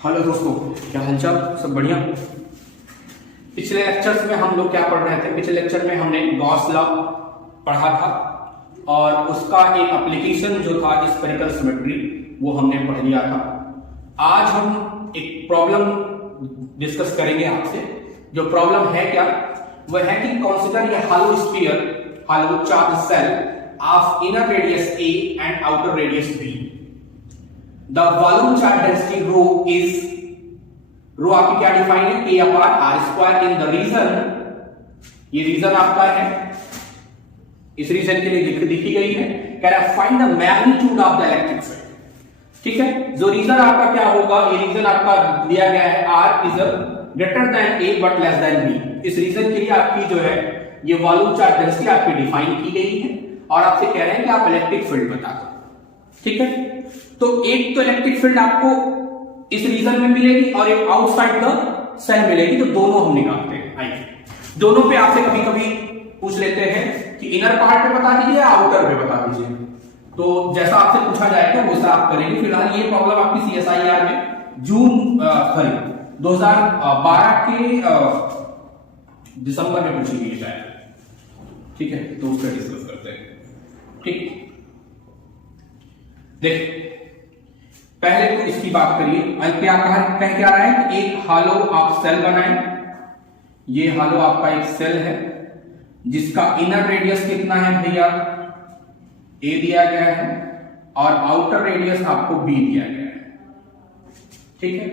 Hello दोस्तों, क्या हालचाल? सब बढ़िया। पिछले लेक्चर्स में हम लोग क्या पढ़ रहे थे? पिछले लेक्चर में हमने गॉस लॉ पढ़ा था और उसका एक एप्लीकेशन जो था स्फेरिकल सिमेट्री वो हमने पढ़ लिया था। आज हम एक प्रॉब्लम डिस्कस करेंगे आपसे। जो प्रॉब्लम है क्या, वह है कि consider a hollow sphere, hollow charge shell of inner radius a and outer radius b। The volume charge density rho is, rho आपकी क्या डिफाइन है? K upon R square in the region, ये region आपका है, इस reason के लिए लिखी गई है। कह रहा है find the magnitude of the electric field. ठीक है, जो रीजन आपका क्या होगा, ये रीजन आपका दिया गया है R is greater than A but less than B। इस रीजन के लिए आपकी जो है ये वॉल्यूम चार्ज डेंसिटी आपकी डिफाइन की गई है और आपसे कह रहे हैं कि आप इलेक्ट्रिक फील्ड बता दो। ठीक है, तो एक तो इलेक्ट्रिक फील्ड आपको इस रीजन में मिलेगी और एक आउटसाइड द सेल मिलेगी, तो दोनों हम निकालते हैं। आइए, दोनों पे आपसे कभी कभी पूछ लेते हैं कि इनर पार्ट पे बता दीजिए या आउटर पे बता दीजिए, तो जैसा आपसे पूछा जाएगा वैसा आप करेंगे। फिलहाल ये प्रॉब्लम आपकी CSIR में जून 2012 के दिसंबर में पूछी गई है। ठीक है, तो उस पर डिस्कस करते हैं। ठीक, देखिए पहले तो इसकी बात करिए। क्या कह क्या रहा है कि एक हालो आप सेल बनाएं। ये हालो आपका एक सेल है जिसका इनर रेडियस कितना है भैया? A दिया गया है और आउटर रेडियस आपको B दिया गया है। ठीक है,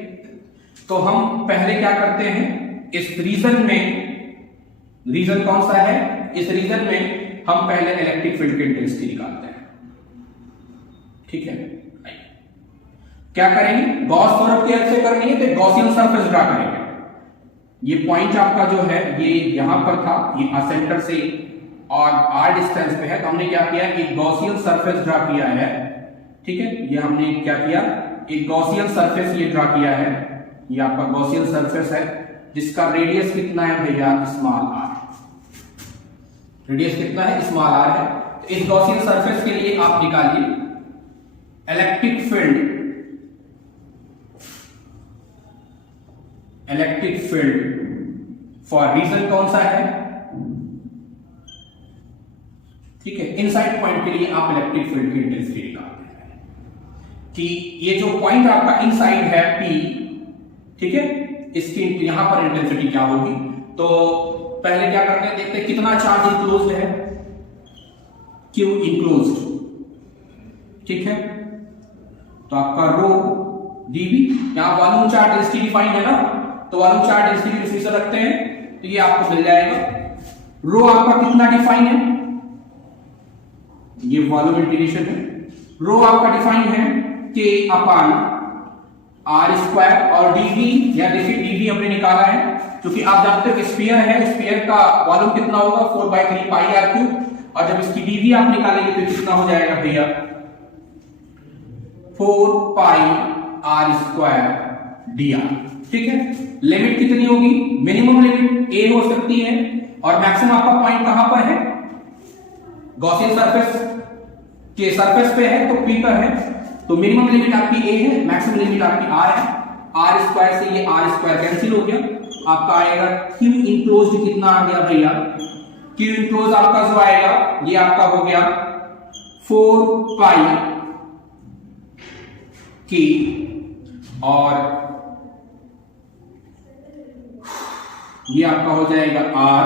तो हम पहले क्या करते हैं, इस रीजन में, रीजन कौन सा है? इस रीजन में हम पहले इलेक्ट्रिक फील्ड की इंटेंसिटी निकालते हैं। ठीक है, क्या करेंगे? गॉस थ्योरम की हेल्प से करनी है तो गॉसियन सरफेस ड्रा करेंगे। ये पॉइंट आपका जो है ये यहां पर था, ये सेंटर से और r डिस्टेंस पे है, तो हमने क्या किया, एक गॉसियन सरफेस ड्रा किया है। ठीक है, ये हमने क्या किया, एक गॉसियन सरफेस ये ड्रा किया है। ये आपका गॉसियन सरफेस है जिसका रेडियस कितना है भैया? Small r। रेडियस कितना है? स्मॉल r है। तो इस गॉसियन सरफेस के लिए आप निकालिए electric field, electric field for region कौन सा है? ठीक है, इनसाइड पॉइंट के लिए आप इलेक्ट्रिक फील्ड की इंटेंसिटी निकालते हैं कि ये जो पॉइंट आपका इनसाइड है P, ठीक है, इसकी यहां पर इंटेंसिटी क्या होगी। तो पहले क्या करते हैं, देखते हैं कितना चार्ज इंक्लोज्ड है। Q enclosed. ठीक है, तो आपका रो dV, यहां वॉल्यूम चार्ज डेंसिटी डिफाइन है ना, तो वॉल्यूम चार्ज डेंसिटी डिफिनेशन रखते हैं तो ये आपको मिल जाएगा। रो आपका कितना डिफाइन है? ये वॉल्यूम इंटीग्रेशन है। रो आपका डिफाइन है K अपॉन R स्क्वायर और dV, या देखिए dV हमने निकाला है क्योंकि आप जानते हो स्फीयर है, स्फीयर का वॉल्यूम कितना होगा? 4/3 पाई r क्यूब, और जब इसकी dV आप निकालेंगे तो कितना हो जाएगा भैया? 4 पाई r स्क्वायर dr। ठीक है, लिमिट कितनी होगी? मिनिमम लिमिट a हो सकती है और मैक्सिमम आपका पॉइंट कहां पर है? गॉसियन सरफेस के सरफेस पे है तो P पर है, तो मिनिमम लिमिट आपकी a है, मैक्सिमम लिमिट आपकी r है। r स्क्वायर से ये r स्क्वायर कैंसिल हो गया, आपका आएगा Q इंक्लोज्ड कितना आ गया भैया? Q इंक्लोज आपका जो आएगा ये आपका हो गया 4 पाई K, और ये आपका हो जाएगा R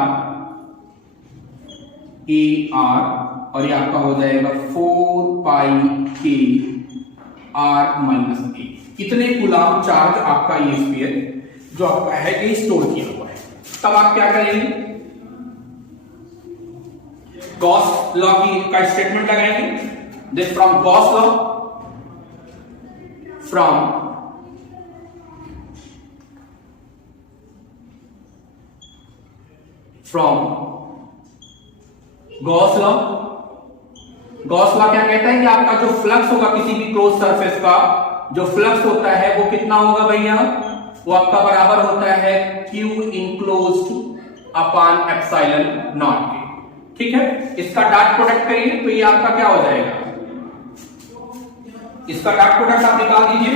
A R, और ये आपका हो जाएगा 4 पाई K R माइनस A। इतने कूलम चार्ज आपका ये स्फीयर जो आपका है ये स्टोर किया हुआ है। तब आप क्या करेंगे? गॉस लॉ की का स्टेटमेंट लगाएंगे। This from Gauss law, from Gauss law. Gauss law क्या कहता है कि आपका जो फ्लक्स होगा किसी भी क्लोज सरफेस का, जो फ्लक्स होता है वो कितना होगा भैया? वो आपका बराबर होता है Q enclosed upon epsilon naught. ठीक है, इसका डॉट प्रोडक्ट करिए तो ये आपका क्या हो जाएगा? इसका डॉट प्रोडक्ट आप निकाल दीजिए।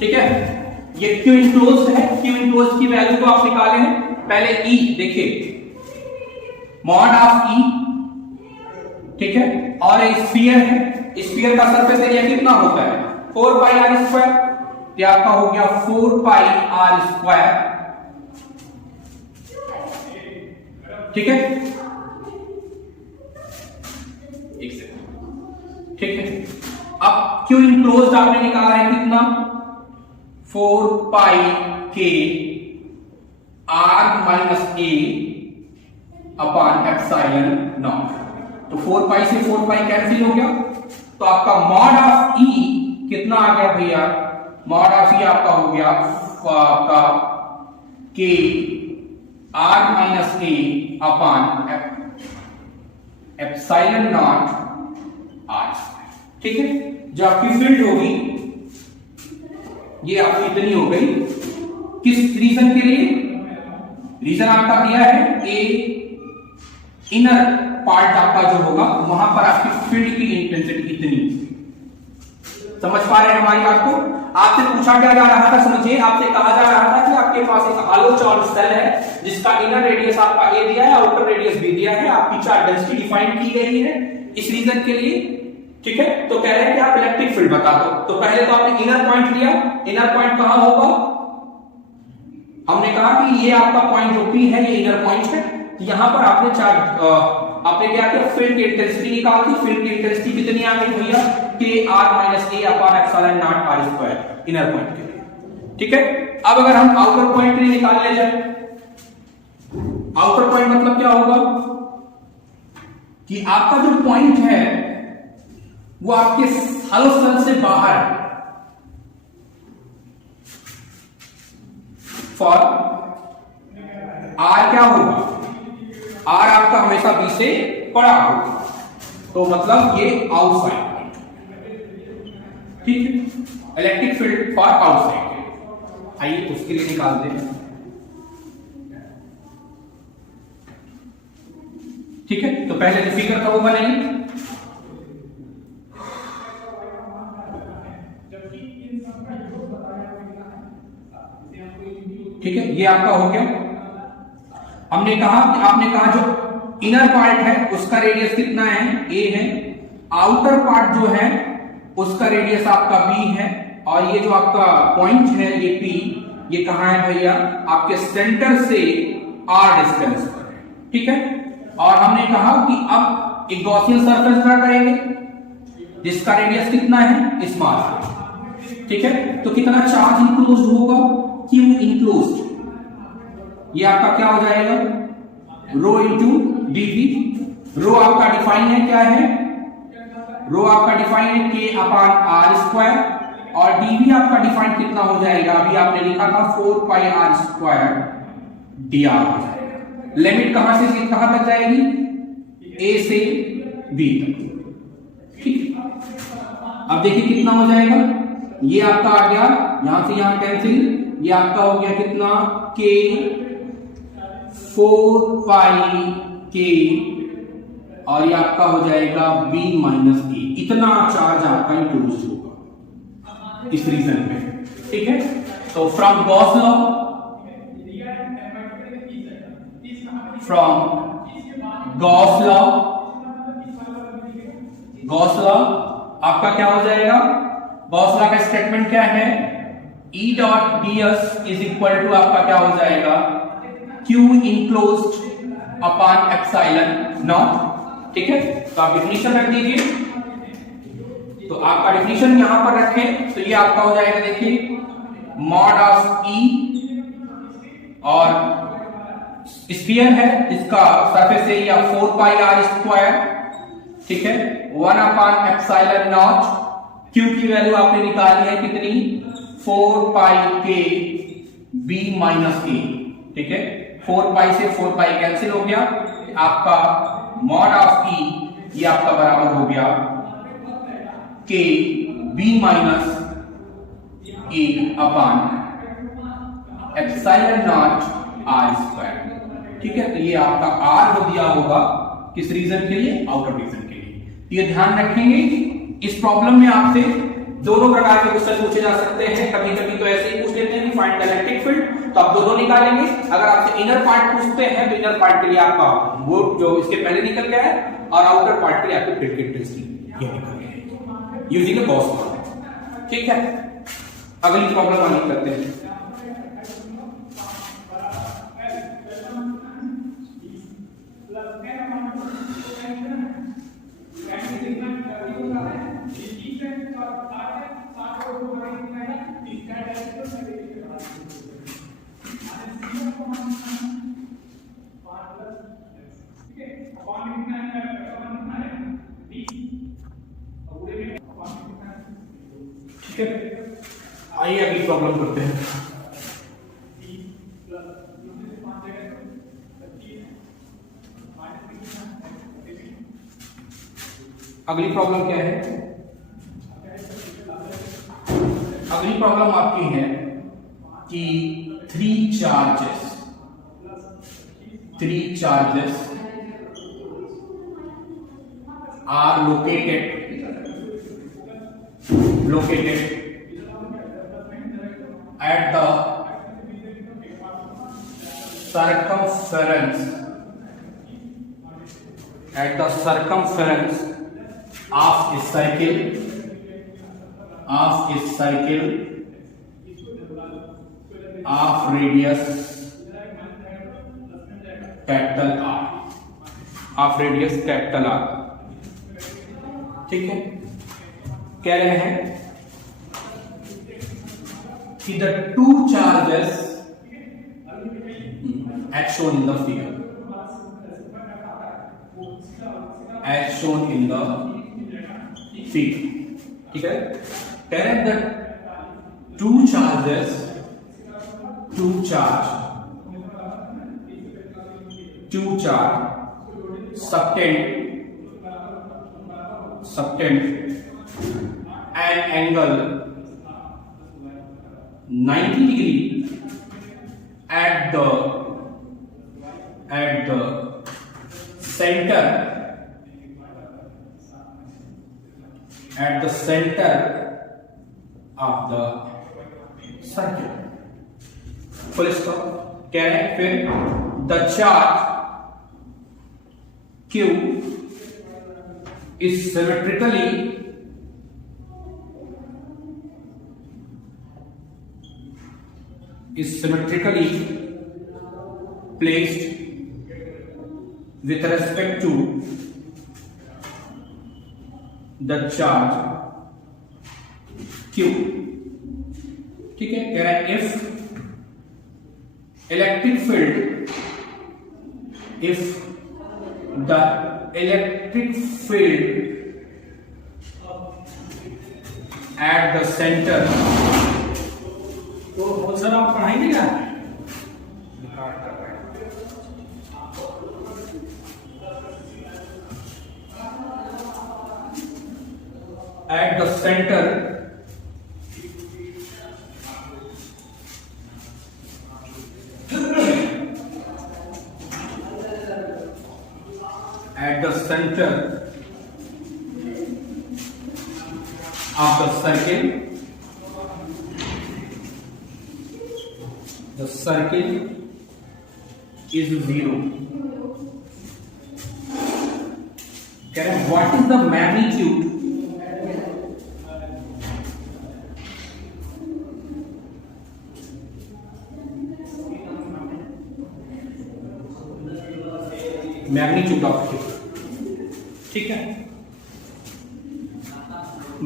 ठीक है, ये क्यू इनक्लोज्ड है, क्यू इनक्लोज्ड की वैल्यू को आप निकाले हैं। पहले ई देखिए मॉड ऑफ ई, ठीक है, और एक स्फीयर है, स्फीयर का सरफेस एरिया कितना होता है 4 पाई आर स्क्वायर, ये आपका हो गया 4 पाई आर स्क्वायर, ठीक है, एक सेकंड, ठीक है। अब क्यू इनक्लोज्ड आपने निकाला है कितना 4 पाई के आर माइनस ए अपॉन एप्सिलॉन नॉट, तो 4 पाई से 4 पाई कैंसिल हो गया, तो आपका मॉड ऑफ ई कितना आ गया भैया, मॉड ऑफ ई आपका हो गया आपका K R minus A upon epsilon naught are, ठीक है। जो आपकी फील्ड होगी ये आपकी इतनी हो गई, किस रीजन के लिए, रीजन आपका दिया है ए इनर पार्ट आपका जो होगा वहां पर आपकी फील्ड की इंटेंसिटी इतनी, समझ पा रहे हैं हमारी बात को। आपसे पूछा क्या जा रहा था, समझिए, आपसे कहा जा रहा था कि आपके पास एक आलो चार्ज सेल है जिसका इनर रेडियस आपका ए दिया है, आउटर रेडियस बी दिया है, आपकी चार्ज डेंसिटी डिफाइन की गई है इस रीजन के लिए, ठीक है। तो कह रहे हैं कि आप इलेक्ट्रिक फील्ड बता दो, तो पहले तो आपने इनर पॉइंट लिया, इनर पॉइंट कहां होगा, हमने कहा कि ये आपका पॉइंट जो पी है ये इनर पॉइंट है, यहां पर आपने चार्ज आपने क्या किया, फील्ड की इंटेंसिटी निकाल दी, फील्ड की इंटेंसिटी कितनी आ गई भैया K R minus A upon epsilon naught are square inner point के लिए, ठीक है। अब अगर हम आउटर पॉइंट के लिए निकालने जाए, आउटर पॉइंट मतलब क्या होगा कि आपका जो पॉइंट है वो आपके हालो सेल से बाहर है, फॉर आर क्या होगा, आर आपका हमेशा बी से बड़ा होगा, तो मतलब ये आउटसाइड, ठीक है, इलेक्ट्रिक फील्ड फॉर आउटसाइड। आइए उसके लिए निकालते हैं, ठीक है। तो पहले जो फिगर था वो बनाइए, ठीक है, ये आपका हो गया। हमने कहा कि आपने कहा जो इनर पार्ट है उसका रेडियस कितना है ए है, आउटर पार्ट जो है उसका रेडियस आपका बी है, और ये जो आपका पॉइंट है ये पी, ये कहां है भैया, आपके सेंटर से आर डिस्टेंस पर है, ठीक है। और हमने कहा कि अब एक गॉसियन सरफेस ड्रा करेंगे जिसका रेडियस कितना है स्मॉल, ठीक है। तो कितना चार्ज इंक्लोज्ड होगा, क्यू इंक्लोज्ड, ये आपका क्या हो जाएगा रो इंटू डीवी, रो आपका डिफाइन है क्या है, रो आपका डिफाइन है के अपॉन आर स्क्वायर, और डीवी आपका डिफाइन कितना हो जाएगा, अभी आपने लिखा था 4 pi R square D R हो जाएगा। लिमिट कहां से कहां तक जाएगी, ए से बी तक, ठीक है। अब देखिए कितना हो जाएगा, ये आपका आ गया यहां से यहां कैंसिल, ये आपका हो गया कितना के 4 पाई के, और ये आपका हो जाएगा b माइनस ए, इतना चार्ज आपका इंक्लोज होगा इस रीजन में, ठीक है। तो from Gauss law, from Gauss law, Gauss law आपका क्या हो जाएगा, गॉस लॉ का स्टेटमेंट क्या है, E dot ds is equal to आपका क्या हो जाएगा Q enclosed upon epsilon naught, ठीक है। तो आप डिफिनीशन रख दीजिए, तो आपका डिफिनीशन यहां पर रखें तो ये आपका हो जाएगा, देखिए मॉड ऑफ E, और स्फीयर है जिसका surface area 4 pi R square, ठीक है, 1 अपॉन एप्सिलॉन नॉट, Q की वैल्यू आपने निकाली है कितनी 4 पाई के b माइनस ए, ठीक है। 4 पाई से 4 पाई कैंसिल हो गया, आपका मॉड ऑफ ई ये आपका बराबर हो गया के b minus A upon epsilon naught are square, ठीक है। तो ये आपका r हो दिया होगा किस रीजन के लिए, आउटर रीजन के लिए। ये ध्यान रखेंगे इस प्रॉब्लम में आपसे दोनों प्रकार के क्वेश्चन पूछे जा सकते हैं, कभी कभी तो ऐसे ही पूछ लेते हैं कि फाइंड द इलेक्ट्रिक फील्ड, तो आप दोनों निकालेंगे। अगर आपसे इनर पार्ट पूछते हैं तो इनर पार्ट के लिए आपका वो जो इसके पहले निकल गया है, और आउटर पार्ट के लिए आपको फील्ड की इंटेंसिटी ये निकल गया है यूजिंग अ गॉस लॉ। ठीक है, अगली प्रॉब्लम आगे करते हैं। ठीक है, आइए अगली प्रॉब्लम करते हैं। अगली प्रॉब्लम क्या है? अगली प्रॉब्लम आपकी है कि three charges are located at the circumference of a circle of radius capital R। ठीक है, कह रहे हैं कि the two charges as shown in the figure, ठीक है, कह रहे हैं that two charge subtend an angle 90 degree at the center of the circle। Full stop. कह रहे हैं फिर the charge Q is symmetrically placed with respect to the charge Q। ठीक है, कह रहा है if the electric field at the center, तो सर आप पढ़ाएंगे क्या? at the center of the circle, the circle is 0। What is the magnitude of Q? ठीक है,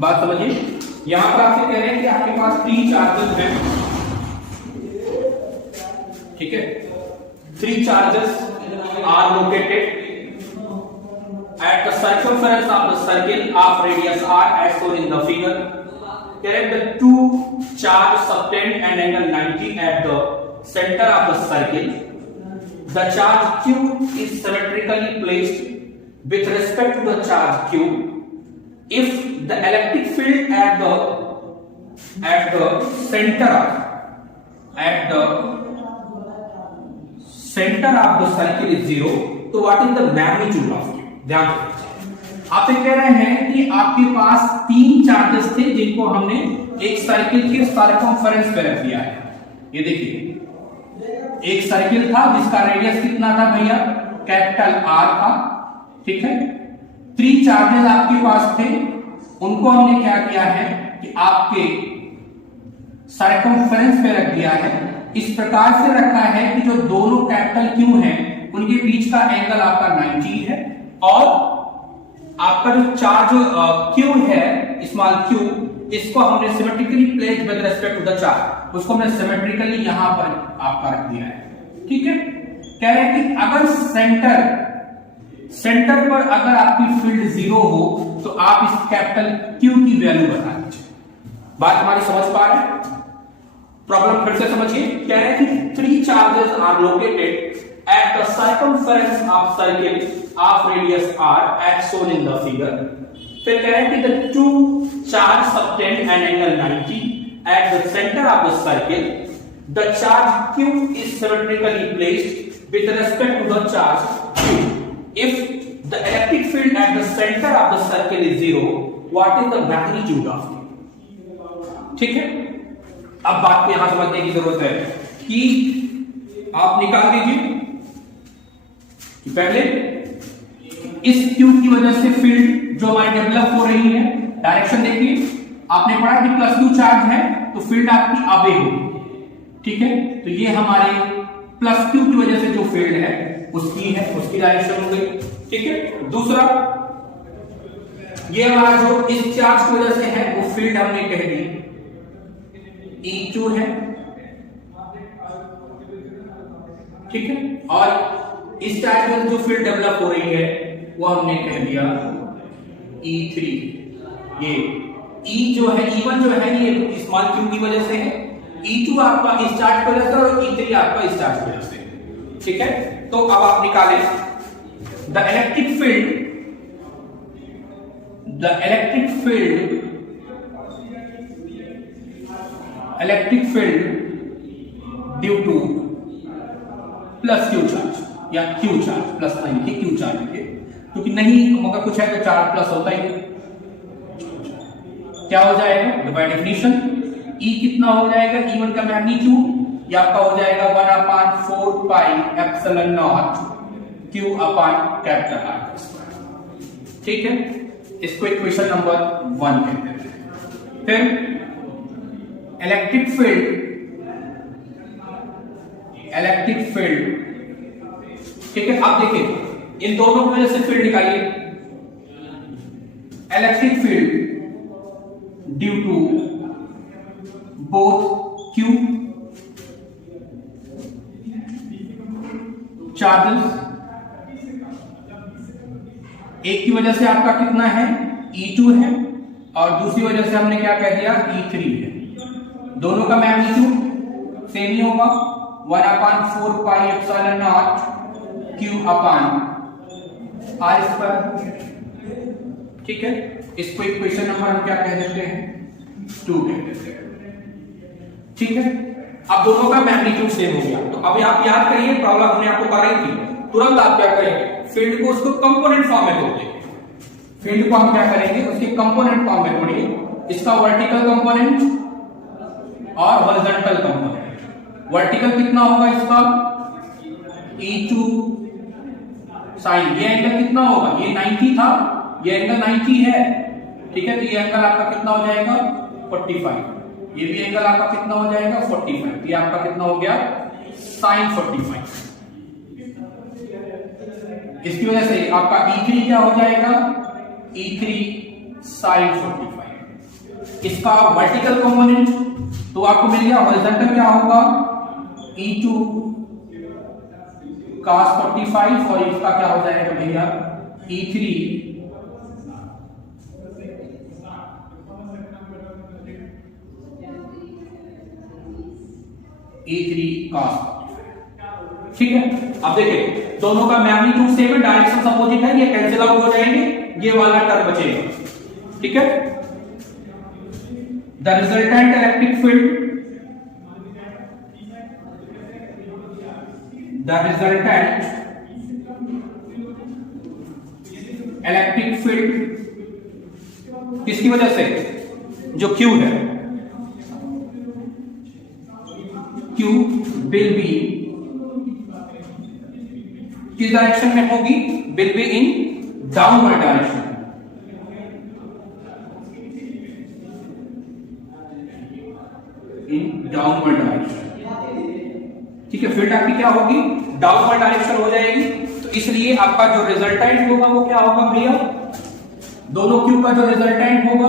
बात समझिए। यहां पर आपसे कह रहे हैं कि आपके पास 3 चार्जेस हैं। ठीक है, 3 charges are located at the circumference of the circle of radius r as shown in the figure। कह रहे हैं the two charges subtend an angle 90 at the center of the circle। The charge Q is symmetrically placed with respect to the charge Q if the electric field at the center of the circle is 0। तो what is the magnitude of Q? ध्यान रखिए, आपसे कह रहे हैं कि आपके पास 3 charges थे जिनको हमने एक सर्किल के सर्कमफेरेंस पे रख दिया है। ये देखिए एक सर्किल था जिसका रेडियस कितना था भैया, कैपिटल R था, ठीक है। 3 चार्जेस आपके पास थे, उनको हमने क्या किया है कि आपके सर्कमफेरेंस पे रख दिया है। इस प्रकार से रखा है कि जो दोनों कैपिटल Q हैं उनके बीच का एंगल आपका 90 है और आपका जो चार्ज Q है स्मॉल q, इसको हमने symmetrically placed with respect to the charge, उसको हमने सिमेट्रिकली यहां पर आपका रख दिया है, ठीक है। कह रहे हैं कि अगर सेंटर पर अगर आपकी फील्ड 0 हो तो आप इस कैपिटल Q की वैल्यू बता दीजिए। बात हमारी समझ पा रहे हैं? प्रॉब्लम फिर से समझिए। कह रहे हैं कि 3 charges are located at the circumference of circle of radius r as shown in the figure। फिर कह रहे हैं कि the 2 charge subtend an angle 90 at the center of the circle। The charge q is symmetrically placed with respect to the charge q। If the electric field at the center of the circle is 0, what is the magnitude of it? ठीक है। अब बात को यहां समझने की जरूरत है कि आप निकाल दीजिए कि पहले इस Q की वजह से फील्ड जो हमारी डेवलप हो रही है, डायरेक्शन देखिए, आपने पढ़ा कि प्लस Q चार्ज है तो फील्ड आपकी अवे होगी, ठीक है। तो ये हमारे प्लस Q की वजह से जो फील्ड है उसकी डायरेक्शन हो गई, ठीक है। दूसरा, ये हमारा जो इस चार्ज की वजह से है वो फील्ड हमने कह दी E2 है, ठीक है। और इस चार्ज में जो फील्ड डेवलप हो रही है वो हमने कह दिया E3। ये E जो है, E1 जो है ये स्मॉल q की वजह से है, E2 आपका इस चार्ज की वजह से और E3 आपका इस चार्ज की वजह से, ठीक है। तो अब आप निकालें the electric field due two plus Q charge या Q चार्ज, प्लस नहीं लिखिए Q चार्ज लिखिए, क्योंकि नहीं होगा कुछ है तो चार्ज प्लस होता ही, क्या हो जाएगा बाय डेफिनेशन E कितना हो जाएगा, E1 का मैग्नीट्यूड या आपका हो जाएगा 1/4 पाई epsilon naught Q upon capital R, ठीक है। इसको इक्वेशन नंबर 1 कहते हैं। फिर इलेक्ट्रिक फील्ड, ठीक है। आप देखिए इन दोनों की वजह से फील्ड निकालिए। Electric field due to both Q charges, एक की वजह से आपका कितना है E2 है और दूसरी वजह से हमने क्या कह दिया E3 है। दोनों का मैग्नीट्यूड सेम ही होगा 1/4 पाई epsilon naught Q upon R square, ठीक है। इसको इक्वेशन नंबर हम क्या कह देते हैं 2 कह देते हैं, ठीक है। अब दोनों का मैग्नीट्यूड सेम हो गया, तो अब आप याद करिए प्रॉब्लम हमने आपको कराई थी, तुरंत आप क्या करेंगे फील्ड को उसको कंपोनेंट फॉर्म में तोड़ देंगे। फील्ड को हम क्या करेंगे उसके कंपोनेंट फॉर्म में तोड़िए, इसका वर्टिकल कंपोनेंट और हॉरिजॉन्टल कंपोनेंट। वर्टिकल कितना होगा इसका E2 साइन, ये एंगल कितना होगा, ये 90 था, ये एंगल 90 है, ठीक है। तो ये एंगल आपका कितना हो जाएगा 45, ये भी एंगल आपका कितना हो जाएगा 45, ये आपका कितना हो गया साइन 45। इसकी वजह से आपका E3 क्या हो जाएगा E3 साइन 45। इसका वर्टिकल कंपोनेंट तो आपको मिल गया, हॉरिजॉन्टल क्या होगा E2 cos 45 और इसका क्या हो जाएगा भैया E3 cos, ठीक है। अब देखिए दोनों का मैग्नीट्यूड सेम है, डायरेक्शन अपोजिट है, ये कैंसिल आउट हो जाएंगे, ये वाला टर्म बचेगा, ठीक है। The resultant electric field electric field किसकी वजह से, जो Q है, Q विल बी किस डायरेक्शन में होगी, will be in downward direction, in downward direction. ठीक है, फील्ड आपकी क्या होगी, डाउनवर्ड डायरेक्शन हो जाएगी। तो इसलिए आपका जो रिजल्टेंट होगा वो क्या होगा भैया, दोनों क्यू का जो रिजल्टेंट होगा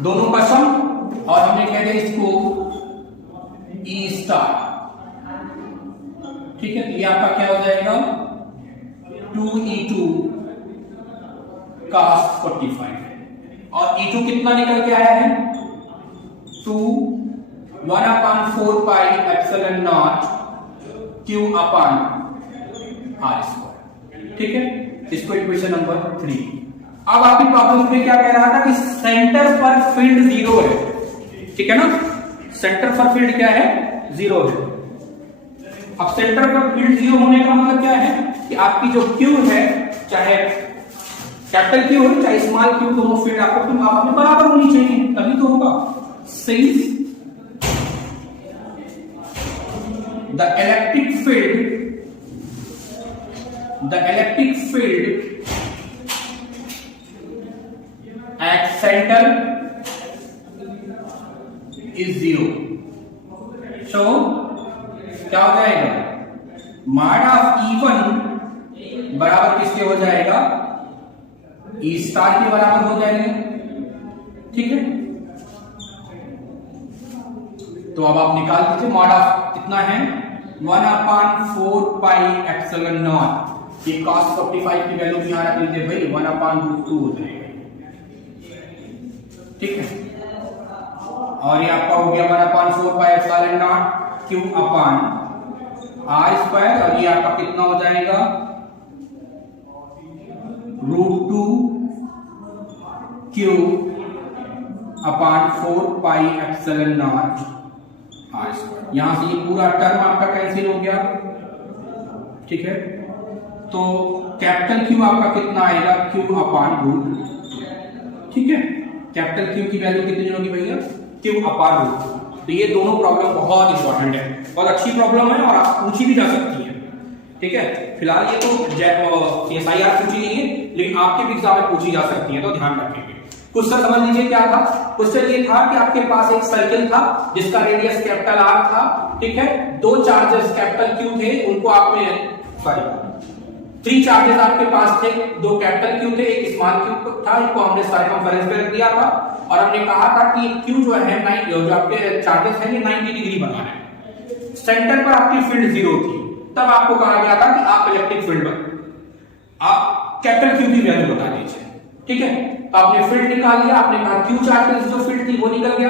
दोनों का सम, और हमने कह दिया इसको E स्टार। ठीक है, तो ये आपका क्या हो जाएगा 2E2 cos 45, और E2 कितना निकल के आया है 1/4 पाई epsilon naught Q upon R square. ठीक है, इसको इक्वेशन नंबर 3। अब आपकी प्रॉब्लम में क्या कह रहा था कि सेंटर पर फील्ड 0 है। ठीक है ना, सेंटर पर फील्ड क्या है, 0 है। अब सेंटर पर फील्ड 0 होने का मतलब क्या है कि आपकी जो Q है, चाहे कैपिटल Q हो चाहे स्मॉल Q, दोनों फील्ड आपको आपस में बराबर होनी चाहिए, तभी तो होगा। Since the electric field at center is 0, so क्या हो जाएगा, मॉड ऑफ E1 बराबर किसके हो जाएगा, E स्टार के बराबर हो जाएगा। ठीक है, तो अब आप निकाल दीजिए, मॉड ऑफ कितना है 1/4 पाई एप्सिलॉन नॉट, ये cos 45 की वैल्यू यहां रख लीजिए भाई, 1/√2 हो जाएगा। ठीक है, और ये आपका हो गया 1/4 पाई epsilon naught Q upon R square, और ये आपका कितना हो जाएगा √2 Q upon 4 pi epsilon not R square. यहां से ये पूरा टर्म आपका कैंसिल हो गया। ठीक है, तो कैपिटल Q आपका कितना आएगा, Q अपॉन √2। ठीक है, कैपिटल Q की वैल्यू कितनी होगी भैया, Q अपॉन √2। तो ये दोनों प्रॉब्लम बहुत इंपॉर्टेंट है, बहुत अच्छी प्रॉब्लम है, और आप पूछी भी जा सकती है। ठीक है, फिलहाल ये तो SIR पूछी नहीं है, लेकिन आपके भी एग्जाम में पूछी जा सकती है, तो ध्यान रखेंगे। क्वेश्चन समझ लीजिए क्या था। क्वेश्चन ये था कि आपके पास एक सर्कल था जिसका रेडियस कैपिटल R था। ठीक है, दो चार्जेस कैपिटल Q थे, उनको आपने 3 चार्जेस आपके पास थे, 2 कैपिटल Q थे, एक स्मॉल Q था, इनको हमने सर्कमफेरेंस पे रख दिया था, और हमने कहा था कि Q जो है जो आपके चार्जेस हैं ये 90 डिग्री बनाना है। सेंटर पर आपकी फील्ड 0 थी, तब आपको कहा गया था कि आप इलेक्ट्रिक फील्ड आप कैपिटल Q की वैल्यू बता दीजिए। ठीक है, तो आपने फील्ड निकाल लिया, आपने कहा Q चार्जेस जो फील्ड थी वो निकल गया,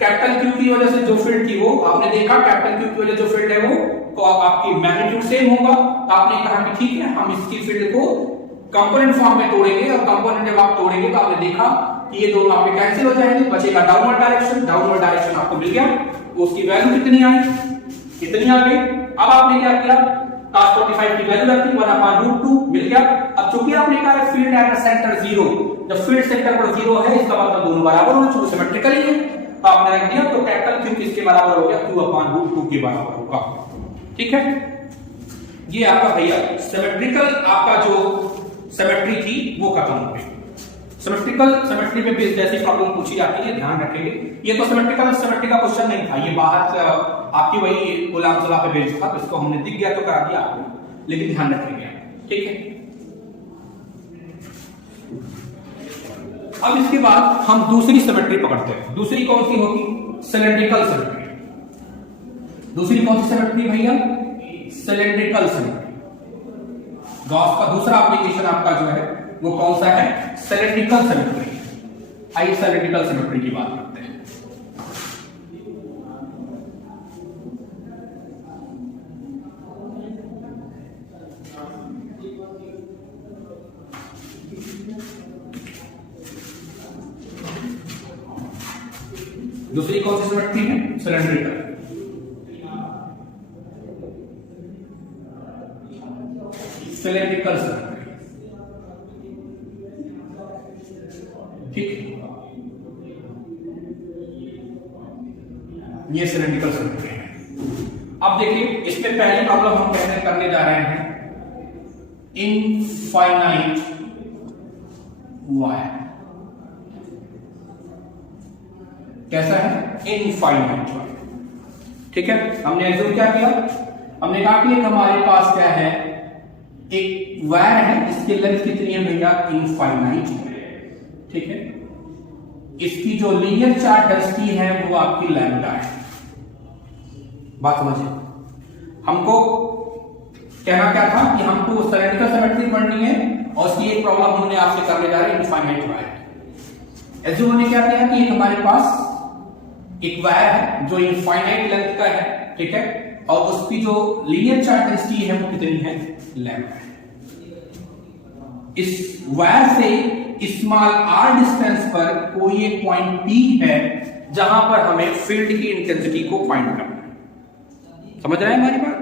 कैपिटल Q की वजह से जो फील्ड थी वो आपने देखा, कैपिटल Q की वजह जो फील्ड है वो तो आपकी मैग्नीट्यूड सेम होगा। तो आपने कहा कि ठीक है, हम इसकी फील्ड को कंपोनेंट फॉर्म में तोड़ेंगे, और कंपोनेंट जब आप तोड़ेंगे तो आपने देखा कि ये दोनों आपके कैंसिल हो जाएंगे, बचेगा डाउनवर्ड डायरेक्शन आपको मिल गया। उसकी वैल्यू कितनी आई, कितनी आ गई। अब आपने क्या किया, cos 45 की वैल्यू रखी, 1/√2 मिल गया। अब चूंकि आपने कहा फील्ड एट सेंटर 0, जब फील्ड सेंटर पर 0 है, इसका मतलब दोनों बराबर होना चाहिए, सिमेट्रिकल ही है, तो आपने रख दिया। तो कैपिटल Q किसके बराबर हो गया, Q/√2 के बराबर होगा। ठीक है, ये आपका भैया सिमेट्रिकल, आपका जो सिमेट्री थी वो खत्म हो गई। सिमेट्री पे बेस्ड जैसी प्रॉब्लम पूछी जाती है, ध्यान रखेंगे। ये तो सिमेट्री का क्वेश्चन नहीं था, ये बाहर से आपकी वही गुलाम सलाह पे बेस्ड था, तो इसको हमने दिख गया तो करा दिया आपको, लेकिन ध्यान रखेंगे। ठीक है, अब इसके बाद हम दूसरी सिमेट्री पकड़ते हैं। दूसरी कौन सी होगी, सिलेंड्रिकल सिमेट्री। दूसरी कौन सी सिमेट्री भैया, सिलेंड्रिकल सिमेट्री। गॉस का दूसरा एप्लीकेशन आपका जो है वो कौन सा है, सिलेंड्रिकल सिमेट्री। आइए सिलेंड्रिकल सिमेट्री की बात करते हैं। दूसरी कौन सी सिमेट्री है, सिलेंड्रिकल। सिलेंड्रिकल सर्किट, ठीक, ये सिलेंड्रिकल सर्किट है। अब देखिए इसमें पहली प्रॉब्लम हम करने जा रहे हैं इनफाइनाइट वायर। कैसा है? इनफाइनाइट वायर, ठीक है। हमने एज्यूम क्या किया, हमने कहा कि हमारे पास क्या है, एक वायर है, इसकी लेंथ कितनी है भैया? इनफाइनाइट, ठीक है। इसकी जो लीनियर चार्ज डेंसिटी है वो आपकी लैम्डा है। बात समझिए, हमको कहना क्या था कि हमको सिलेंड्रिकल सिमेट्री पढ़नी है और उसकी एक प्रॉब्लम हमने आपसे करने जा रहे हैं इनफाइनाइट वायर। एज्यूम हमने क्या किया कि एक हमारे पास एक वायर है जो इनफाइनाइट लेंथ का है, ठीक है, और उसकी जो लीनियर चार्ज डेंसिटी है वो कितनी है? लैम्डा है। इस वायर से स्मॉल r डिस्टेंस पर कोई एक पॉइंट P है जहां पर हमें फील्ड की इंटेंसिटी को फाइंड करना है। समझ रहे हैं हमारी बात?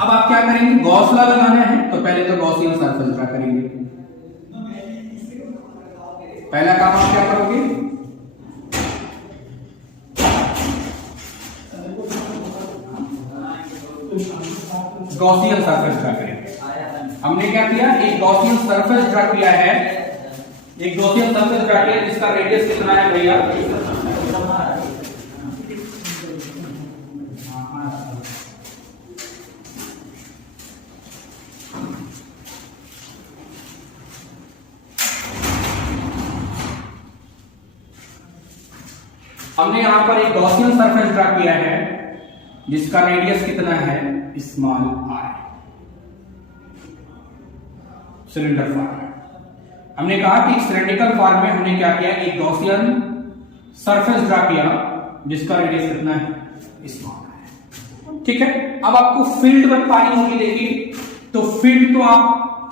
अब आप क्या करेंगे? गॉस लॉ लगाना है, तो पहले तो गॉसियन सर्फेस ड्रा करेंगे। पहला काम आप क्या करोगे? गॉसियन सरफेस ड्रा करेंगे। हमने क्या किया? एक गॉसियन सरफेस ड्रा किया है, एक गॉसियन सरफेस ड्रा किया जिसका रेडियस कितना है भैया? हमने यहां पर एक गॉसियन सरफेस ड्रा किया है जिसका रेडियस कितना है? Small r। सिलेंडर फॉर्म हमने कहा कि सिलेंड्रिकल फॉर्म में हमने क्या किया? एक गॉसियन सरफेस ड्रा किया जिसका रेडियस कितना है? स्मॉल r, ठीक है। अब आपको फील्ड बतानी होगी। देखिए तो फील्ड तो आप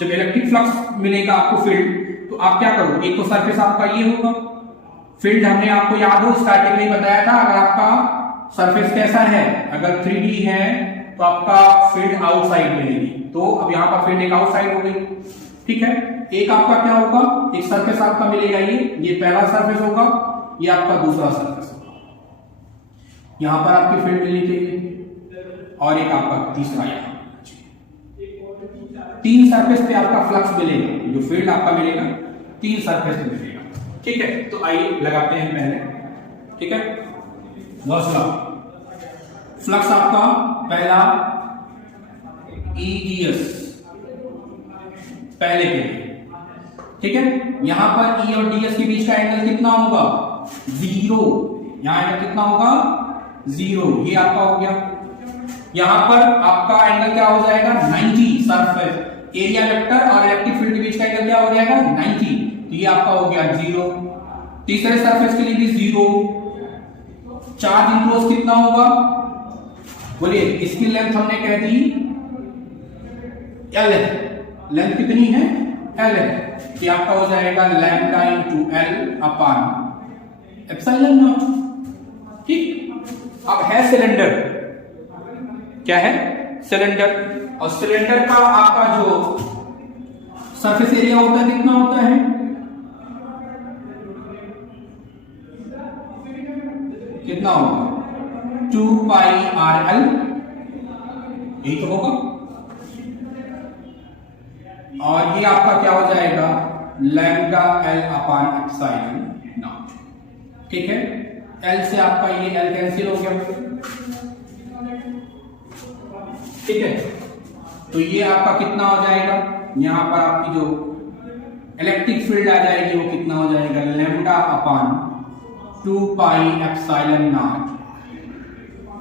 जब इलेक्ट्रिक फ्लक्स मिलेगा आपको फील्ड, तो आप क्या करो? एक तो सरफेस आपका ये होगा, फील्ड हमने आपको याद हो स्टार्टिंग में ही बताया था। अगर आपका सरफेस कैसा है, अगर 3D है तो आपका फील्ड आउटसाइड मिलेगी, तो अब यहां पर फील्ड एक आउटसाइड हो गई, ठीक है। एक आपका क्या होगा? एक सरफेस आपका मिलेगा, ये पहला सरफेस होगा, ये आपका दूसरा सरफेस होगा। यहां पर आपकी फील्ड मिलनी चाहिए और एक आपका तीसरा यहां। तीन सरफेस पे आपका फ्लक्स मिलेगा, जो फील्ड आपका मिलेगा तीन सरफेस पे मिलेगा, ठीक है। तो आइए लगाते हैं पहले, ठीक है। गॉस लॉ, फ्लक्स आपका पहला EDS पहले के लिए, ठीक है। यहां पर E और DS के बीच का एंगल कितना होगा? 0। यहां एंगल कितना होगा? 0। ये आपका हो गया। यहां पर आपका एंगल क्या हो जाएगा? 90। सरफेस एरिया वेक्टर और इलेक्ट्रिक फील्ड के बीच का एंगल क्या हो जाएगा? 90। तो ये आपका हो गया 0। तीसरे सरफेस के लिए भी 0। चार्ज इनक्लोज कितना होगा? बोलिए, इसकी लेंथ हमने कह दी L है। लेंथ कितनी है? L है। कि आपका हो जाएगा lambda into L upon epsilon naught, ठीक। अब है सिलेंडर, क्या है? सिलेंडर। और सिलेंडर का आपका जो सरफेस एरिया होता है कितना होता है? कितना होगा? 2 पाई RL, यही तो होगा। और ये आपका क्या हो जाएगा? Lambda L upon epsilon naught, ठीक है। L से आपका ये L कैंसिल हो गया, ठीक है। तो ये आपका कितना हो जाएगा? यहां पर आपकी जो इलेक्ट्रिक फील्ड आ जाएगी वो कितना हो जाएगा? Lambda upon 2 pi epsilon not.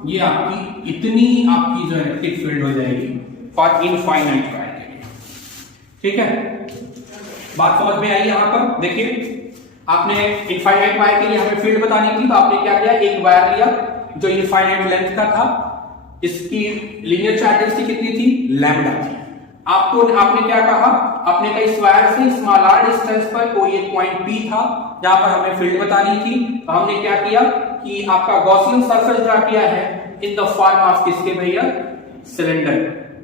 ये आपकी इतनी आपकी जो इलेक्ट्रिक फील्ड हो जाएगी फॉर इनफाइनाइट वायर के लिए, ठीक है। बात समझ में आई? यहां पर देखिए, आपने इनफाइनाइट वायर के लिए हमें फील्ड बतानी थी, तो आपने क्या किया? एक वायर लिया जो इनफाइनाइट लेंथ का था, इसकी लीनियर चार्ज डेंसिटी कितनी थी? लैम्डा थी। आपने क्या कहा? आपने कहा इस वायर से स्मॉल r डिस्टेंस पर कोई एक पॉइंट P था जहां पर हमें फील्ड बतानी थी। तो हमने क्या किया कि आपका गॉसियन सरफेस ड्रा किया है इन द फॉर्म ऑफ किसके भैया? सिलेंडर।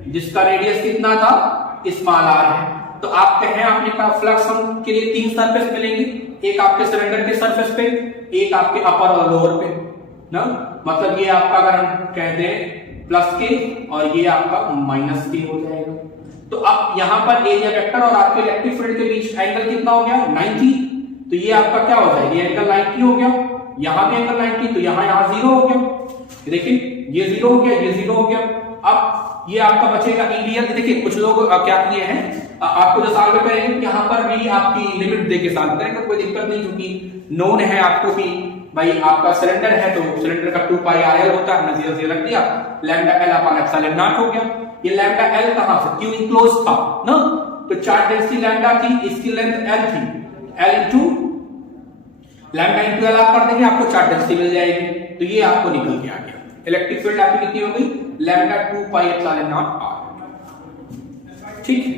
जिसका रेडियस कितना था, स्मॉल आर है। तो आप कहें आपने कहा फ्लक्स हम के लिए 3 सरफेस मिलेंगे, एक आपके सिलेंडर के सरफेस पे, एक आपके अपर और लोअर पे ना। मतलब ये आपका अगर हम कहते हैं प्लस के और ये आपका माइनस के हो जाएगा। तो अब यहां पर एरिया वेक्टर और आपके इलेक्ट्रिक फील्ड के बीच एंगल कितना हो गया, 90। तो ये आपका क्या हो जाएगा, ये एंगल 90 हो गया, यहां पे एंगल 90, तो यहां 0 हो गया। देखिए ये 0 हो गया, ये 0 हो गया। अब ये आपका बचेगा इंडियन। देखिए कुछ लोग क्या किए हैं, आपको जो सॉल्व करेंगे यहाँ पर भी आपकी लिमिट दे के सॉल्व करेंगे, कोई दिक्कत नहीं, क्योंकि नोन है आपको कि भाई आपका सिलेंडर है तो सिलेंडर का 2 पाई आर एल होता है, हमने 0 रख दिया, lambda L upon epsilon not हो गया। ये लैम्डा एल कहां से, क्यों इनक्लोज था ना, तो चार्ज डेंसिटी लैम्डा थी, इसकी लेंथ एल थी, L into lambda into L आप कर देंगे, आपको चार्ज डेंसिटी मिल जाएगी। तो ये आपको निकल के आ गया, इलेक्ट्रिक फील्ड आपकी कितनी हो गई, lambda 2 pi epsilon naught are. ठीक है,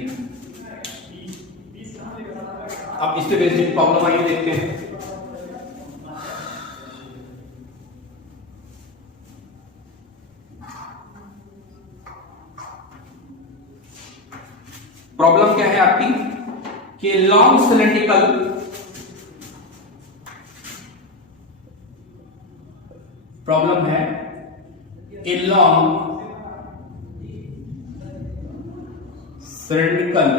अब इससे बेसिक प्रॉब्लम आइए देखते हैं। प्रॉब्लम क्या है आपकी कि लॉन्ग सिलेंड्रिकल प्रॉब्लम है, ए लॉन्ग सिलेंड्रिकल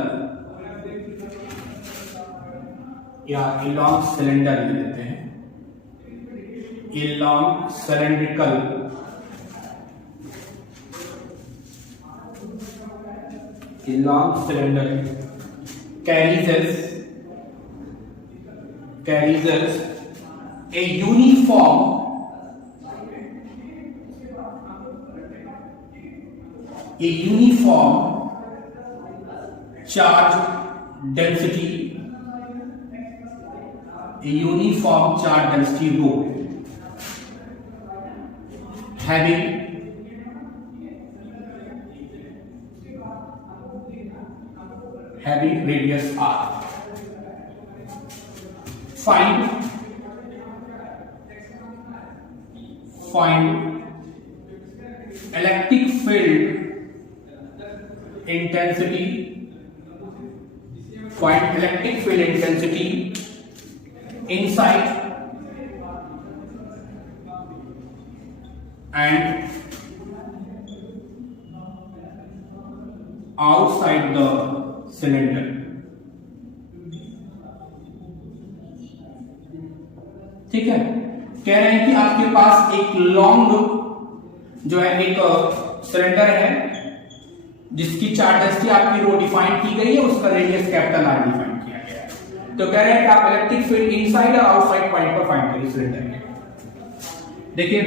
या ए लॉन्ग सिलेंडर ले लेते हैं, a long cylindrical long cylinder carries us a uniform charge density, rho, having radius r. Find electric field intensity. Find electric field intensity inside and outside the cylinder. ठीक है, कह रहे हैं कि आपके पास एक लॉन्ग जो है एक सिलेंडर है जिसकी चार्ज डेंसिटी आपकी रो डिफाइन की गई है, उसका रेडियस कैपिटल आर डिफाइन किया गया है। तो कह रहे हैं कि आप इलेक्ट्रिक फील्ड इनसाइड और आउटसाइड पॉइंट पर फाइंड करिए सिलेंडर के। देखिए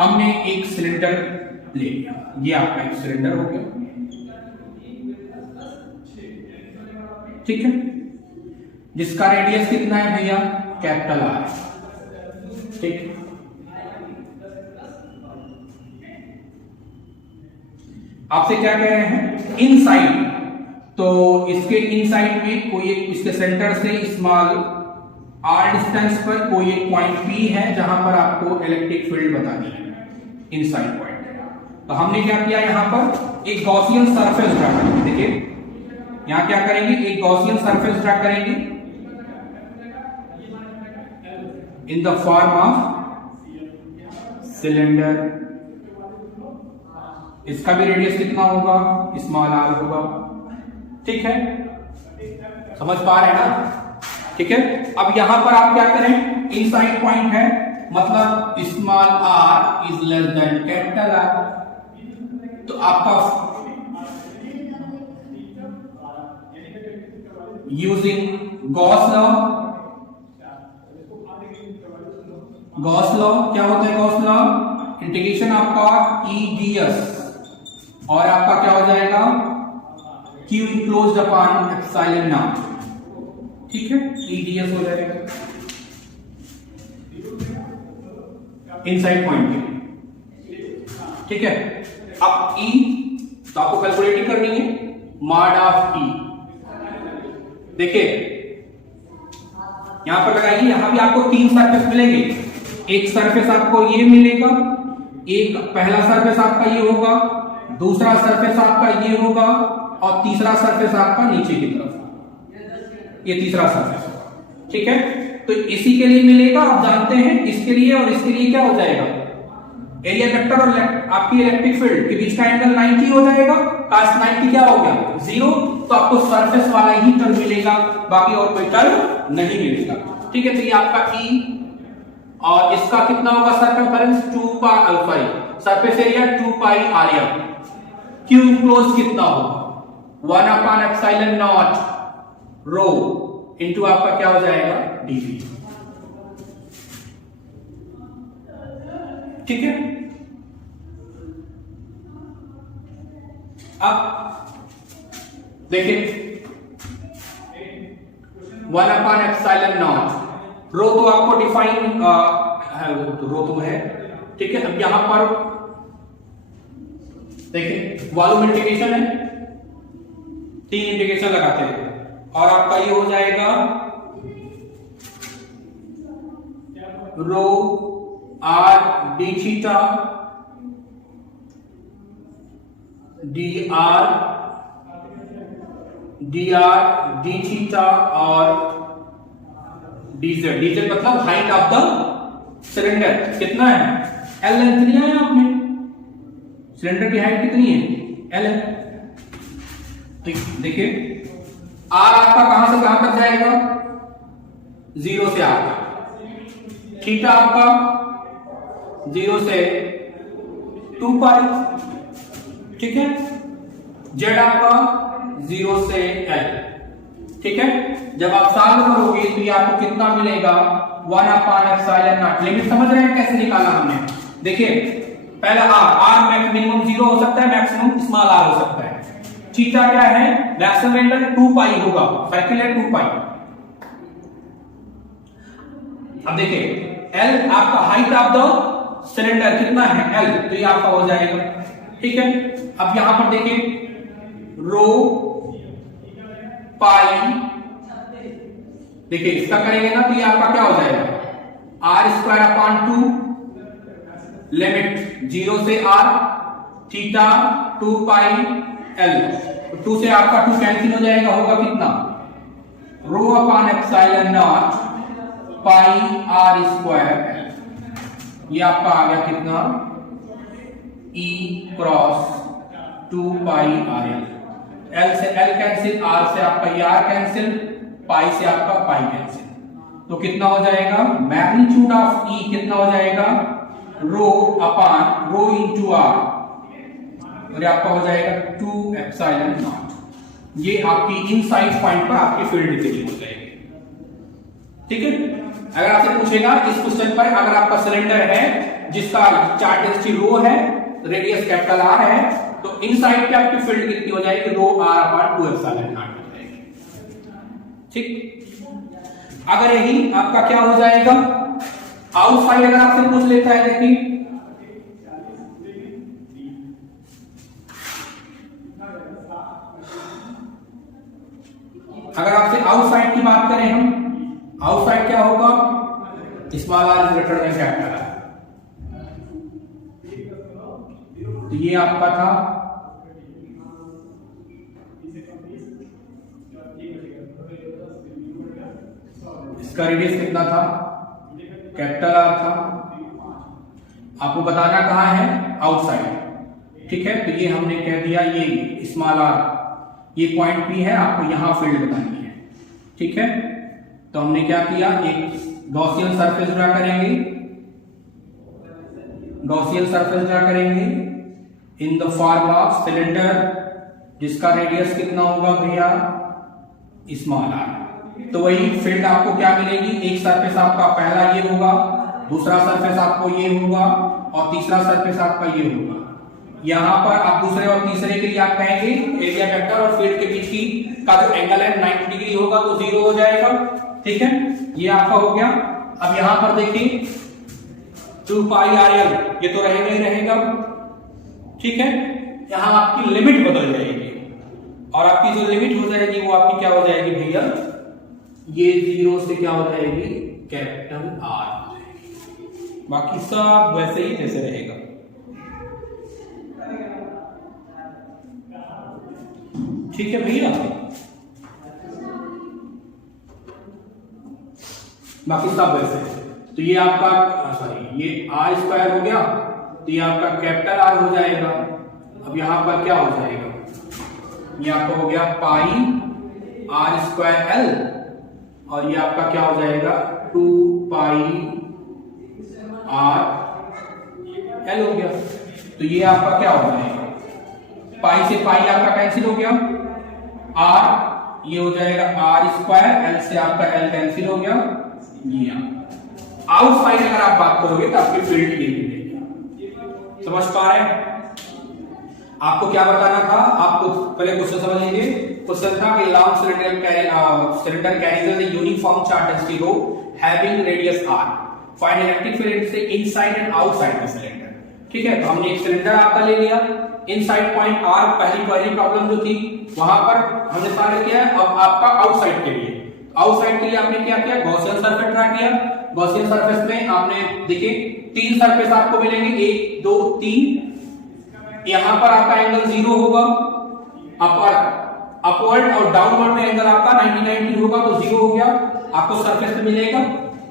हमने एक सिलेंडर ले लिया, ये आपका एक सिलेंडर हो गया, ठीक है, जिसका रेडियस कितना है भैया, कैपिटल आर। ठीक, आपसे क्या कह रहे हैं, इनसाइड, तो इसके इनसाइड में कोई एक, इसके सेंटर से स्मॉल आर डिस्टेंस पर कोई एक पॉइंट पी है जहां पर आपको इलेक्ट्रिक फील्ड बतानी है, इनसाइड पॉइंट। तो हमने क्या किया, यहां पर एक गॉसियन सरफेस ड्रा करेंगे। देखिए यहां क्या करेंगे, एक गॉसियन सरफेस ड्रा करेंगे in the form of cylinder. इसका भी रेडियस कितना होगा, स्मॉल आर होगा। ठीक है, समझ पा रहे हैं ना। ठीक है, अब यहां पर आप क्या करें, इनसाइड पॉइंट है, मतलब small r is less than capital r. तो आपका यूजिंग गॉस लॉ क्या होता है, गॉस लॉ इंटीग्रेशन आपका ई डी एस और आपका क्या हो जाएगा, Q enclosed upon epsilon naught. ठीक है, ई डी एस हो जाएगा इनसाइड पॉइंट पे। ठीक है, अब ई तो आपको कैलकुलेट करनी है, मॉड ऑफ ई। देखिए यहां पर लगाइए, यहां भी आपको 3 सरफेस मिलेंगे। एक सरफेस आपको ये मिलेगा, एक पहला सरफेस आपका ये होगा, दूसरा सरफेस आपका ये होगा और तीसरा सरफेस आपका नीचे की तरफ, ये तीसरा सरफेस होगा। ठीक है, तो इसी के लिए मिलेगा, आप जानते हैं इसके लिए और इसके लिए क्या हो जाएगा, एरिया वेक्टर और आपकी इलेक्ट्रिक फील्ड के बीच का एंगल 90 हो जाएगा। cos 90 क्या हो गया 0, तो आपको सरफेस वाला ही टर्म मिलेगा, बाकी और कोई टर्म नहीं मिलेगा। ठीक है, तो ये आपका E और इसका कितना होगा circumference 2 pi, sorry surface area 2 pi r. Q close कितना होगा 1/ε0 रो इनटू आपका क्या हो जाएगा dV। ठीक है, अब देखिए 1/ε0 रो तो आपको डिफाइन रो तो है। ठीक है, अब यहां पर देखिए वॉल्यूम इंटीग्रेशन है, 3 इंटीग्रेशन लगाते हैं और आपका ये हो जाएगा rho r d theta d r d theta और डीजेड। डीजेड मतलब हाइट ऑफ द सिलेंडर कितना है, एल लेंथ लिया है आपने, सिलेंडर की हाइट कितनी है एल है। देखिए आर आपका कहां से कहां तक जाएगा 0 से आर तक, थीटा आपका 0 से 2 पाई। ठीक है, जेड आपका 0 से एल। ठीक है, जब आप सॉल्व करोगे तो ये आपको कितना मिलेगा 1/ε0। लिमिट समझ रहे हैं कैसे निकाला हमने, देखिए पहला आर मिनिमम 0 हो सकता है, मैक्सिमम स्मॉल आर हो सकता है। थीटा क्या है मैक्सिमम एंगल 2 पाई होगा, सर्किल है 2 पाई। अब देखिए एल आपका हाइट ऑफ द सिलेंडर कितना है एल, तो ये आपका हो जाएगा। ठीक है, अब यहां पर देखिए रो पाई, देखिए इसका करेंगे ना तो ये आपका क्या हो जाएगा r²/2 लिमिट 0 से r थीटा 2 पाई l। 2 से आपका 2 कैंसिल हो जाएगा, होगा कितना ρ/ε0 पाई r²l। ये आपका आ गया कितना E क्रॉस 2 पाई RL। L से L कैंसिल, R से आपका ये R कैंसिल, पाई से आपका पाई कैंसिल, तो कितना हो जाएगा मैग्नीट्यूड ऑफ E कितना हो जाएगा रो इंटू R, और आपका हो जाएगा 2/ε0। ये आपकी इनसाइड पॉइंट पर आपकी फील्ड डिफिनेशन हो जाएगी। ठीक है, अगर आपसे पूछेगा इस क्वेश्चन पर, अगर आपका सिलेंडर है जिसका चार्ज डेंसिटी रो है, रेडियस कैपिटल R है, तो इनसाइड पे आपकी फील्ड कितनी हो जाएगी ρr/2/ε0 हो जाएगी। ठीक, अगर यही आपका क्या हो जाएगा आउटसाइड, अगर आपसे पूछ लेता है, देखिए अगर आपसे आउटसाइड की बात करें हम, आउटसाइड क्या होगा small r is greater than capital R। तो ये आपका था इसका रेडियस कितना था कैपिटल R था, आपको बताना कहां है आउटसाइड। ठीक है, तो ये हमने कह दिया ये स्मॉल r, ये पॉइंट P है, आपको यहां फील्ड बतानी है। ठीक है, तो हमने क्या किया, एक गॉसियन सरफेस ड्रा करेंगे, गॉसियन सरफेस ड्रा करेंगे in the form of cylinder जिसका रेडियस कितना होगा भैया स्मॉल r। तो वही फील्ड आपको क्या मिलेगी, एक सरफेस आपका पहला ये होगा, दूसरा सरफेस आपको ये होगा और तीसरा सरफेस आपका ये होगा। यहां पर आप दूसरे और तीसरे के लिए आप कहेंगे एरिया वेक्टर और फील्ड के बीच की का जो एंगल है 90 डिग्री होगा तो 0 हो जाएगा। ठीक है, ये आपका हो गया। अब यहां पर देखिए 2 पाई RL, ये तो रहेगा ही रहेगा। ठीक है, यहां आपकी लिमिट बदल जाएगी और आपकी जो लिमिट हो जाएगी वो आपकी क्या हो जाएगी भैया, ये 0 से क्या हो जाएगी कैपिटल R हो जाएगी, बाकी सब वैसे ही जैसे रहेगा। ठीक है भैया। बाकी सब वैसे है। तो ये आपका सॉरी ये आर स्क्वायर हो गया, तो ये आपका कैपिटल आर हो जाएगा। अब यहां पर क्या हो जाएगा, ये आपका हो गया पाई आर स्क्वायर एल, और ये आपका क्या हो जाएगा 2 पाई आर एल हो गया। तो ये आपका क्या हो जाएगा, पाई से पाई आपका कैंसिल हो गया, आर ये हो जाएगा आर स्क्वायर, एल से आपका एल कैंसिल हो गया। ये आउटसाइड अगर आप बात करोगे तो आपकी फील्ड ये मिलेगी। समझ पा रहे हैं? आपको क्या बताना था, आपको पहले क्वेश्चन समझ लीजिए। क्वेश्चन था कि long cylinder carries a uniform chart density rho having radius r, find electric field से inside and outside the cylinder. ठीक है, तो हमने एक सिलेंडर आपका ले लिया, इनसाइड पॉइंट r पहली प्रॉब्लम जो थी वहां पर हमने सारे किया। अब आपका आउटसाइड के लिए, आउटसाइड के लिए आपने क्या किया, गॉसियन सरफेस ड्रा किया। गॉसियन सरफेस में आपने देखिए 3 सरफेस आपको मिलेंगे, 1 2 3। यहां पर आपका एंगल 0 होगा, अपवर्ड और डाउनवर्ड में एंगल आपका 90 होगा, तो 0 हो गया आपको सरफेस पे मिलेगा।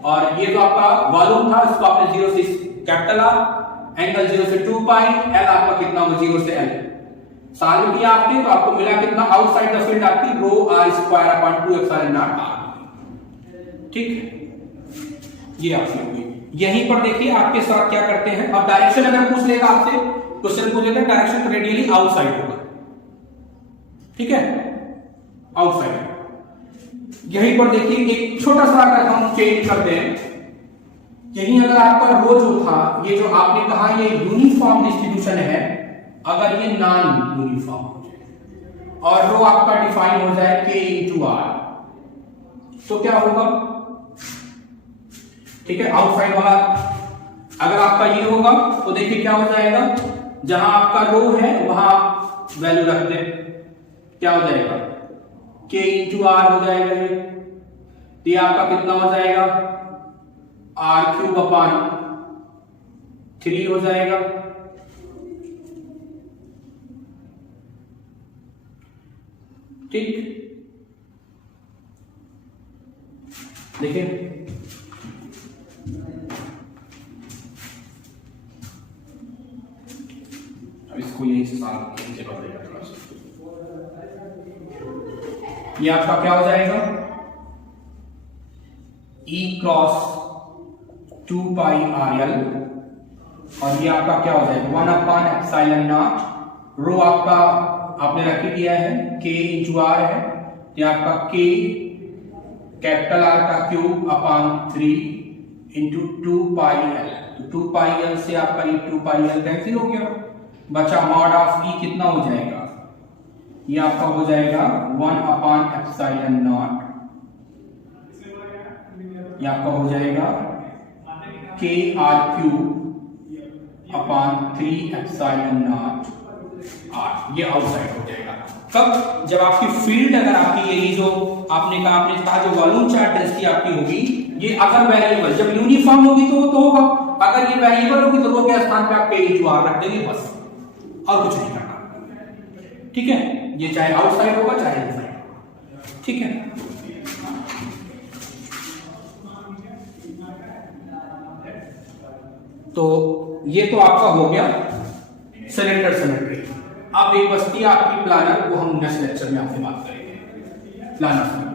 और ये जो आपका वॉल्यूम था इसको आपने 0 से कैपिटल आर, एंगल 0 से 2 पाई, एल आपका कितना होगा 0 से एल सॉल्व किया आपने, तो आपको मिला कितना, आउटसाइड द फील्ड आपकी rho r square upon 2 epsilon naught are. ठीक है, ये आपकी होगी। यहीं पर देखिए आपके साथ क्या करते हैं, अब डायरेक्शन अगर पूछ लेगा आपसे, क्वेश्चन पूछ लेगा डायरेक्शन रेडियली आउटसाइड होगा। ठीक है, आउटसाइड। यहीं पर देखिए एक छोटा सा अगर हम चेंज करते हैं, यहीं अगर आपका रो जो था, ये जो आपने कहा ये यूनिफॉर्म डिस्ट्रीब्यूशन है, अगर ये नॉन यूनिफॉर्म हो जाए और रो आपका डिफाइन हो जाए k इंटू आर, तो क्या होगा। ठीक है, आउटसाइड वाला अगर आपका ये होगा तो देखिए क्या हो जाएगा, जहां आपका रो है वहां वैल्यू रख दे, क्या हो जाएगा k इंटू आर हो जाएगा। ये आपका कितना हो जाएगा आर क्यूब अपॉन 3 हो जाएगा। ठीक, देखिए अब इसको यहीं से नीचे कर देगा थोड़ा सा। ये आपका क्या हो जाएगा E cross 2 pi R L, और ये आपका क्या हो जाएगा 1 अपॉन एप्सिलॉन नॉट, रो आपका आपने रख दिया है k इंटू आर है, ये आपका k कैपिटल आर का cube upon 3 into 2 pi L. तो 2 पाई एल से आपका ये 2 पाई एल कैंसिल हो गया, बचा मॉड ऑफ ई कितना हो जाएगा, ये आपका हो जाएगा 1 अपॉन एप्सिलॉन नॉट, ये आपका हो जाएगा k r cube upon 3 epsilon naught r. ये आउटसाइड हो जाएगा कब, जब आपकी फील्ड अगर आपकी यही जो आपने कहा जो वॉल्यूम चार्ट डेंसिटी आपकी होगी, ये अगर वेरिएबल, जब यूनिफॉर्म होगी तो होगा, अगर ये वेरिएबल होगी तो रो के स्थान पे आप k इंटू आर रख देंगे बस, और कुछ नहीं करना। ठीक है, ये चाहे आउटसाइड होगा चाहे इनसाइड। ठीक है, तो ये तो आपका हो गया सिलेंडर सिमेट्री। अब एक बस्ती आपकी प्लानर, वो हम नेक्स्ट लेक्चर में आपसे बात करेंगे प्लानर सिमेट्री।